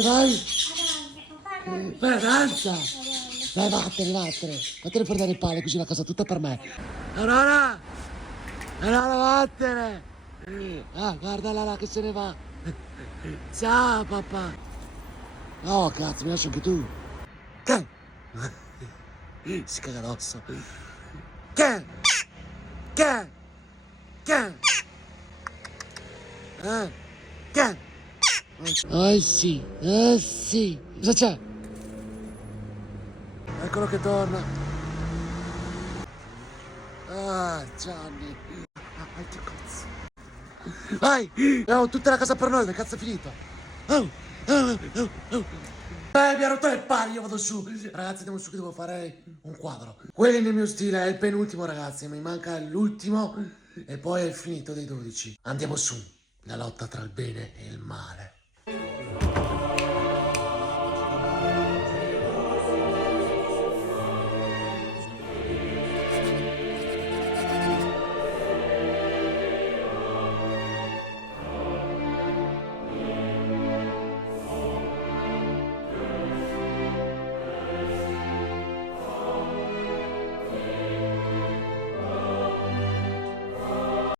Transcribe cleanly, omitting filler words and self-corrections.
Dai! Danza! Dai, vattene fuori dalle palle, così la casa tutta per me. Aurora! Aurora, vattene! Ah, guardala là che se ne va. Ciao, papà. Oh, cazzo, mi lasci anche tu. Che? Si caga addosso. Che? Che? Che? Che? Sì, sì. Cosa c'è? Eccolo che torna. Ah, Gianni. Ah, che cazzo. Vai! Ho tutta la casa per noi, che cazzo è finito? Mi ha rotto le palle, io vado su. Ragazzi, andiamo su che devo fare un quadro. Quello nel mio stile è il penultimo, ragazzi. Mi manca l'ultimo e poi è il finito dei 12. Andiamo su. La lotta tra il bene e il male.